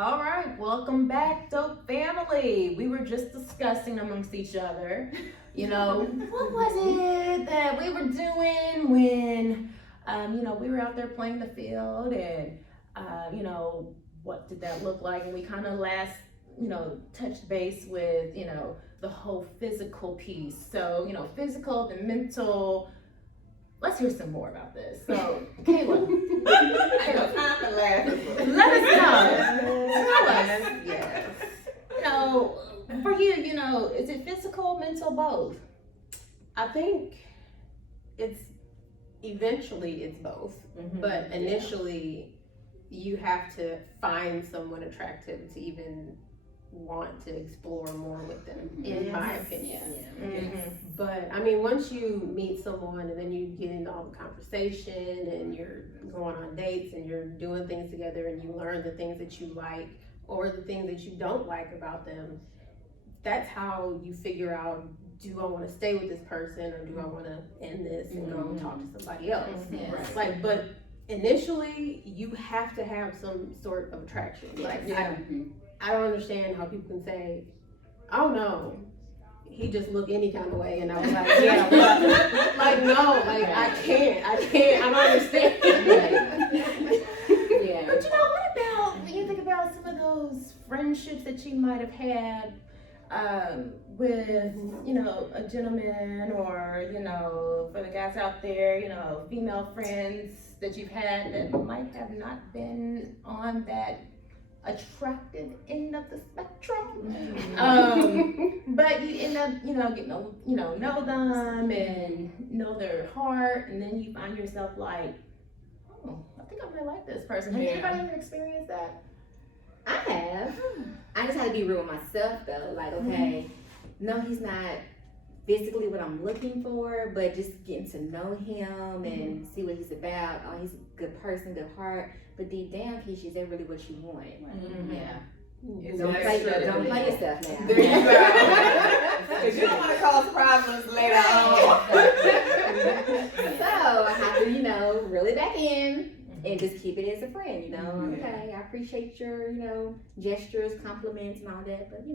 All right, welcome back, D.O.P.E family. We were just discussing amongst each other, what was it that we were doing when, we were out there playing the field and, what did that look like? And we kind of last, touched base with, the whole physical piece. So, physical, the mental. Let's hear some more about this. So, Kayla, I got time for laughing. let us know. Tell us. Yes. For you, is it physical, mental, both? I think it's eventually both, but initially you have to find someone attractive to even want to explore more with them, in my opinion. But I mean, once you meet someone and then you get into all the conversation and you're going on dates and you're doing things together and you learn the things that you like or the things that you don't like about them, that's how you figure out, do I want to stay with this person or do I want to end this and go talk to somebody else? But initially you have to have some sort of attraction. I don't understand how people can say, oh no, he just looked any kind of way, and I was like, yeah, no, I can't, I don't understand. Yeah. But what about, when you think about some of those friendships that you might have had with, a gentleman or, for the guys out there, female friends that you've had that might have not been on that attractive end of the spectrum, but you end up, getting to, know them and know their heart, and then you find yourself like, oh, I think I might like this person. Has anybody ever experienced that? I have. I just had to be real with myself though. Like, okay, no, he's not physically what I'm looking for, but just getting to know him and see what he's about. Oh, he's a good person, good heart. But deep down, Keisha, is that really what you want? Yeah. Don't play yourself now. There you go. Because you don't want to cause problems later on. So I have to, reel it back in and just keep it as a friend, Okay, I appreciate your, gestures, compliments and all that, but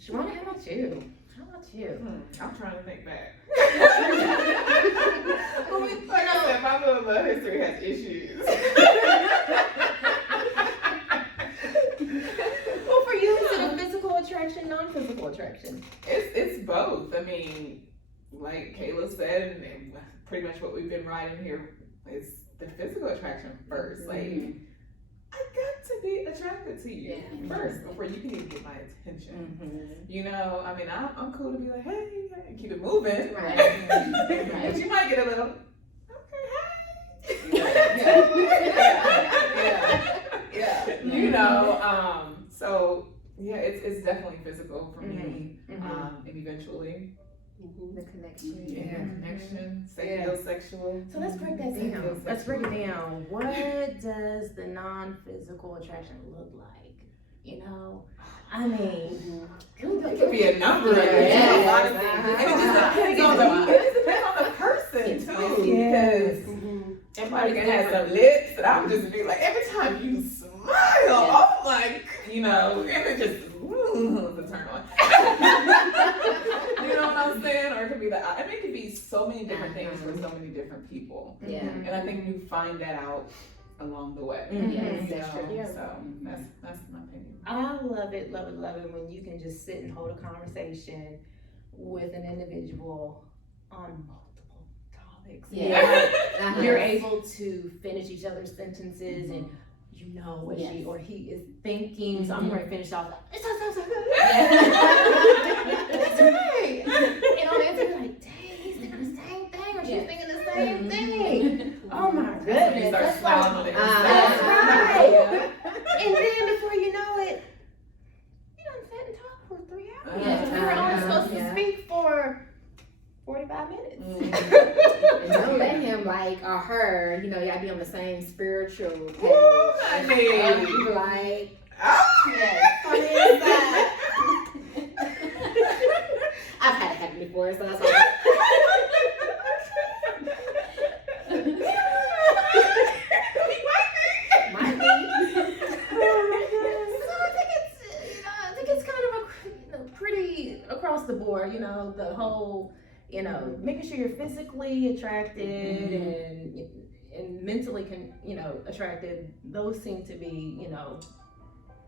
Shawana, how about you? I'm trying to think back. Like I said, my little love history has issues. Well, for you, is it a physical attraction, non-physical attraction? It's both. I mean, like Kayla said, and pretty much what we've been writing here is the physical attraction first. Like, I got to be attracted to you first before you can even get my attention. I mean, I'm cool to be like, hey, keep it moving. Right. But you might get a little, so it's definitely physical for me, and eventually. The connection. Connection, sexual. So let's break that down. Let's break it down. What does the non-physical attraction look like? I mean, it could be a number of things. A lot of things. And it just depends on the person too. Because everybody can have some lips, and I'm just be like, every time you smile, oh my, and it just the turn on. You know what I'm saying? Or it could be it could be so many different things for so many different people. Yeah. And I think you find that out along the way. Yes, that's true. So that's my opinion. I love it when you can just sit and hold a conversation with an individual on multiple topics. You're able to finish each other's sentences and you know what she or he is thinking. So I'm going to finish off. It's so good. That's right. And I'll answer like, dang, he's thinking the same thing, or she's thinking the same thing. Oh my goodness. That's right. That's right. And then before you know it, you done sat and talked for 3 hours. We were only supposed to speak for 45 minutes. And don't let him or her, y'all be on the same spiritual page. I mean, You like, I've had it happen before, so that's all. you know, making sure you're physically attracted and mentally attracted. Those seem to be, you know,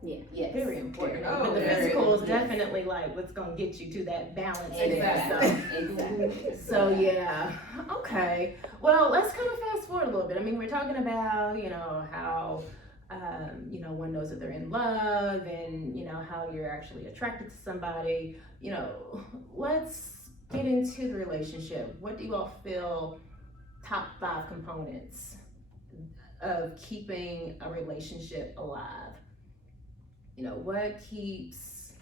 Yes. very important. Oh, But the very, physical is yes. definitely like what's gonna get you to that balance. Exactly. So yeah, okay. Well, let's kind of fast forward a little bit. I mean, we're talking about, you know, how, you know, one knows that they're in love and, you know, how you're actually attracted to somebody. You know, let's get into the relationship. What do you all feel top 5 components of keeping a relationship alive? You know, what keeps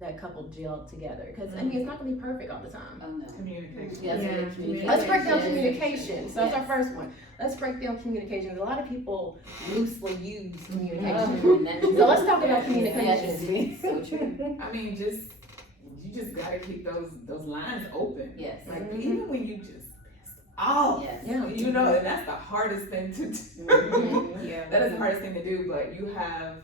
that couple gelled together? Because I mean, it's not gonna be perfect all the time. Oh no. Communication. Yes, Yeah. communication. Let's break down communication. So that's our Yes. first one. Let's break down communication. A lot of people loosely use communication. And that's So let's talk about Yes, communication. so true. I mean, you just gotta keep those lines open. Yes. Like even when you just pissed off. Yes. Yeah. You know, and that's the hardest thing to do. Mhm. Yeah. That is the hardest thing to do, but you have,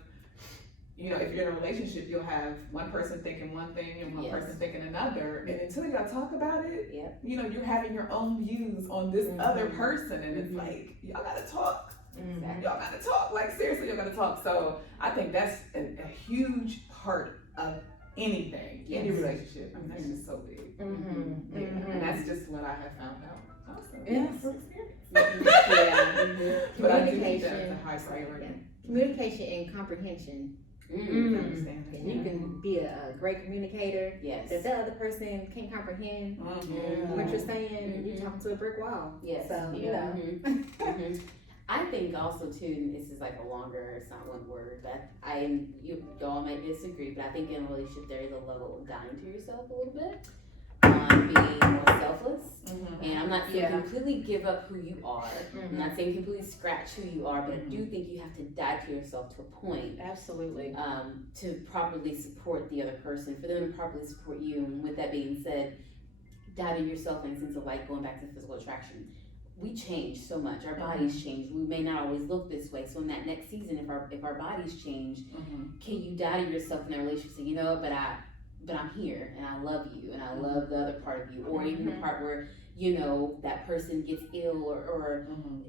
you know, if you're in a relationship, you'll have one person thinking one thing and one Yes. person thinking another. And until y'all talk about it, Yep. you know, you're having your own views on this other person. And it's Mhm. like, y'all gotta talk. Mhm. Y'all gotta talk. Like, seriously, y'all gotta talk. So I think that's a huge part of anything, any Yes. relationship. I mean, that's just so big. Mhm. Yeah. Mhm. And that's just what I have found out. Also, Yeah. from experience. Yeah. But I do think that's a Communication. high priority. Communication and comprehension. Mm. Understand. And you can be a great communicator. Yes. If that other person can't comprehend Mhm. what you're saying, you're Mhm. talking to a brick wall. Yes. So, you Yeah. know. Mhm. I think also too, and this is like a longer, it's not one word, but y'all may disagree, but I think in a relationship there is a level of dying to yourself a little bit, being more selfless. Mhm. And I'm not saying Yeah. completely give up who you are. I'm not saying completely scratch who you are, but I do think you have to die to yourself to a point Absolutely. to properly support the other person, for them to properly support you. And with that being said, die to yourself in the sense of like going back to physical attraction. We change so much. Our bodies change. We may not always look this way. So in that next season, if our bodies change, Mhm. can you die to yourself in that relationship? Say, you know what, but I'm here and I love you and I love the other part of you, or even the part where you know that person gets ill or Mhm.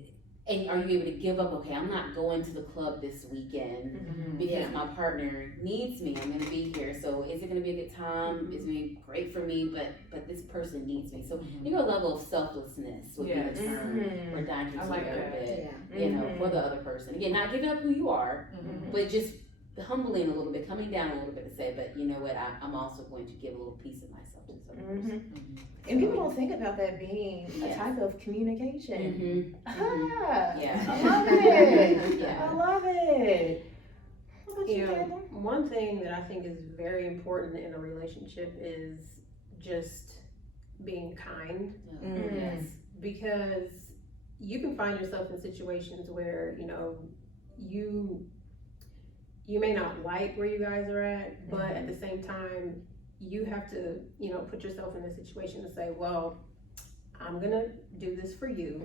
and are you able to give up? Okay, I'm not going to the club this weekend Mhm. because my partner needs me. I'm gonna be here. So is it gonna be a good time? It's gonna be great for me, but this person needs me. So you know, a level of selflessness would Yes. be the term, Mhm. or dying to I like yourself a that. bit, Yeah. you know, for the other person. Again, not giving up who you are, Mhm. but just humbling a little bit, coming down a little bit to say, but you know what, I'm also going to give a little piece of myself to this other person. Mhm. And people don't think about that being a Yes. type of communication. Mm-hmm. Ah, Yeah. I love it. Yeah. I love it. What about you, You know, Taylor? one thing that I think is very important in a relationship is just being kind. Mm. Yes. Because you can find yourself in situations where, you know, you may not like where you guys are at, but at the same time, you have to, you know, put yourself in a situation to say, well, I'm gonna do this for you,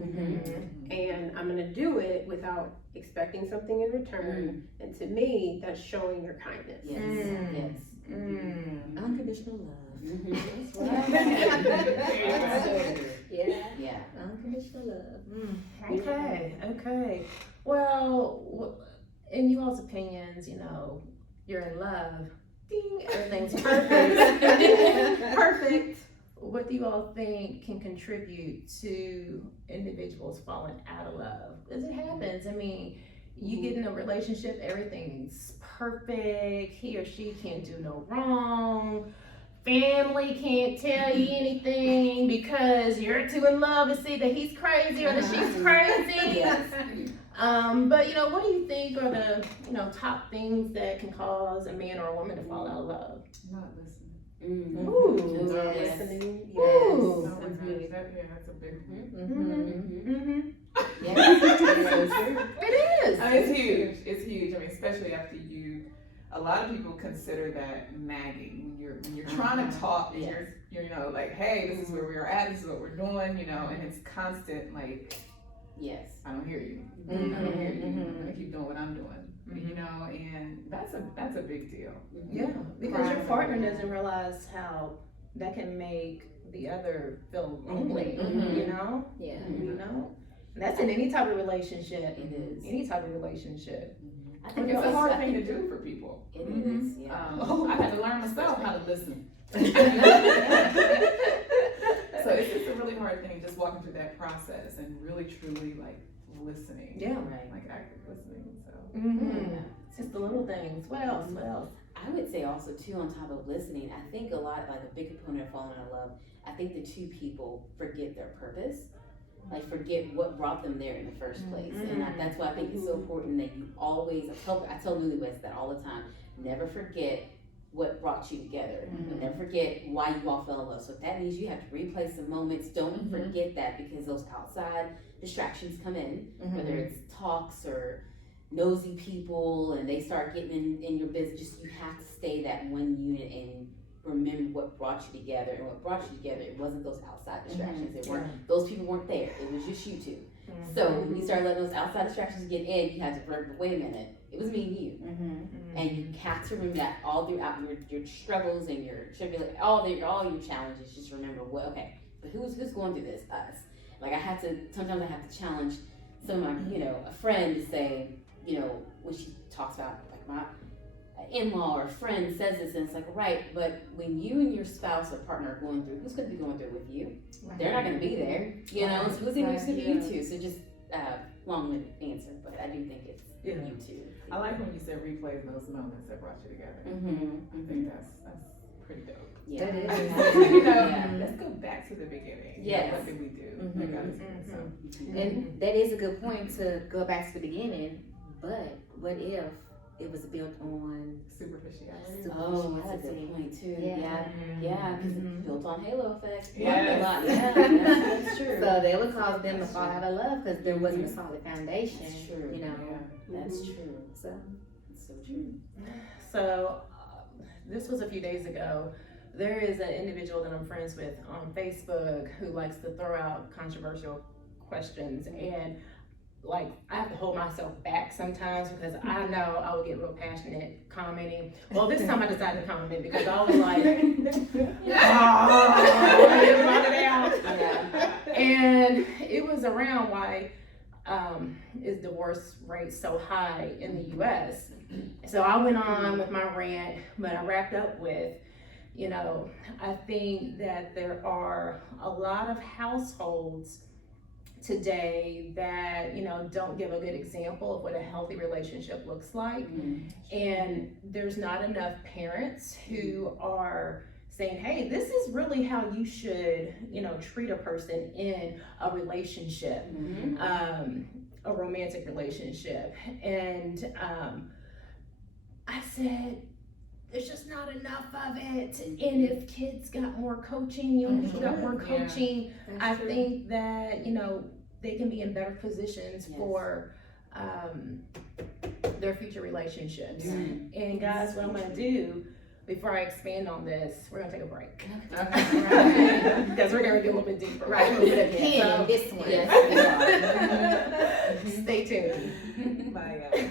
and I'm gonna do it without expecting something in return. And to me, that's showing your kindness. Yes. Mm. Yes. Mm. Unconditional love. That's Yeah. Yeah. Unconditional love. Okay. Well, in you all's opinions, you know, you're in love. Ding, everything's perfect. Perfect. What do you all think can contribute to individuals falling out of love? Because it happens. I mean, you get in a relationship, everything's perfect. He or she can't do no wrong. Family can't tell you anything because you're too in love to see that he's crazy or that she's crazy. Yes. But you know, what do you think are the, you know, top things that can cause a man or a woman to fall out of love? Not listening. Ooh. Not Yes. listening. Ooh. Oh my gosh, that's a big one. Mm-hmm. Yes. It is. It's huge. It's huge. I mean, especially after a lot of people consider that nagging when you're trying to talk and you're you know, like, hey, this is where we're at, this is what we're doing, you know, and it's constant, like, Yes. I don't hear you. I don't hear you. I'm gonna keep doing what I'm doing, you know, and that's a big deal. Yeah, because your partner doesn't realize how that can make the other feel lonely, you know? Yeah. You know? And that's in any type of relationship. It is. Any type of relationship. I think It's a also- hard I thing to think do for people. It is, yeah. I had to learn myself how to listen. So it's just a really hard thing, just walking through that process and really truly like listening. Yeah. Right. Like active listening, so. Mm-hmm. It's just the little things. What else? What else? I would say also too, on top of listening, I think a lot, like a big component of falling in love, I think the two people forget their purpose, like forget what brought them there in the first place. And that's why I think it's so important that you always, I tell newlyweds that all the time, never forget what brought you together. Never forget why you all fell in love. So if that means you have to replay some moments, don't forget that, because those outside distractions come in, whether it's talks or nosy people, and they start getting in your business. Just, you have to stay that one unit and remember what brought you together. And what brought you together, it wasn't those outside distractions. It weren't, those people weren't there. It was just you two. So when you start letting those outside distractions get in, you have to remember, wait a minute, it was me and you. And you have to remember that all throughout your struggles and your tribulations, all your challenges. Just remember, well, okay, but who's going through this? Us. Like sometimes I have to challenge some of my, a friend to say, when she talks about like my in-law or friend says this, and it's like, right, but when you and your spouse or partner are going through, who's going to be going through it with you? They're not going to be there, so who's in to be you two? So just long-winded answer, but I do think it's you two. I like when you said replay those moments that brought you together. I think that's pretty dope. Yeah. That is. Let's go back to the beginning. Yes. What did we do? That got us here, so. And that is a good point to go back to the beginning, but what if it was built on Superficiality. Oh, that's a good point too. Yeah. Yeah, because it's built on halo effect. Yes. That's true. So that would cause them to fall out of love because there wasn't a solid foundation. That's true. That's true. So That's so true. So, this was a few days ago. There is an individual that I'm friends with on Facebook who likes to throw out controversial questions, and like I have to hold myself back sometimes because I know I would get real passionate commenting. Well, this time I decided to comment because I was like, and it was around why is divorce rate so high in the U.S. So I went on with my rant, but I wrapped up with, I think that there are a lot of households today that, don't give a good example of what a healthy relationship looks like. And there's not enough parents who are saying, hey, this is really how you should, treat a person in a relationship, a romantic relationship. And I said, there's just not enough of it. And if kids got more coaching, young people got more coaching, I think that, they can be in better positions for their future relationships. And guys, what I'm gonna do, before I expand on this, we're gonna take a break. Okay. Because we're gonna get a little bit deeper. right, put a pin in this one. Yes. Stay tuned. Bye, guys.